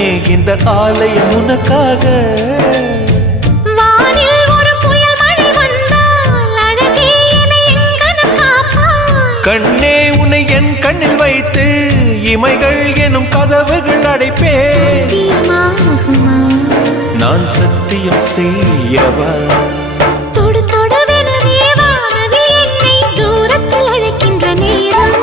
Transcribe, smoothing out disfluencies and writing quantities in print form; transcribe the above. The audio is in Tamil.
கண்ணே இந்த ஆலயம் உனக்காக. வானில் ஒரு புயல் மழை வந்தால் அழகே என்னை எங்கனம் காப்பாய். கண்ணே உன்னை என் கண்ணில் வைத்து இமைகள் எனும் கதவுகள் அடைப்பேன். சத்தியமாகுமா? நான் சத்தியம் செய்யவா? தொடு தொடுவெனவே வானவில் என்னை தூரத்தில் அழைக்கின்ற நேரம்.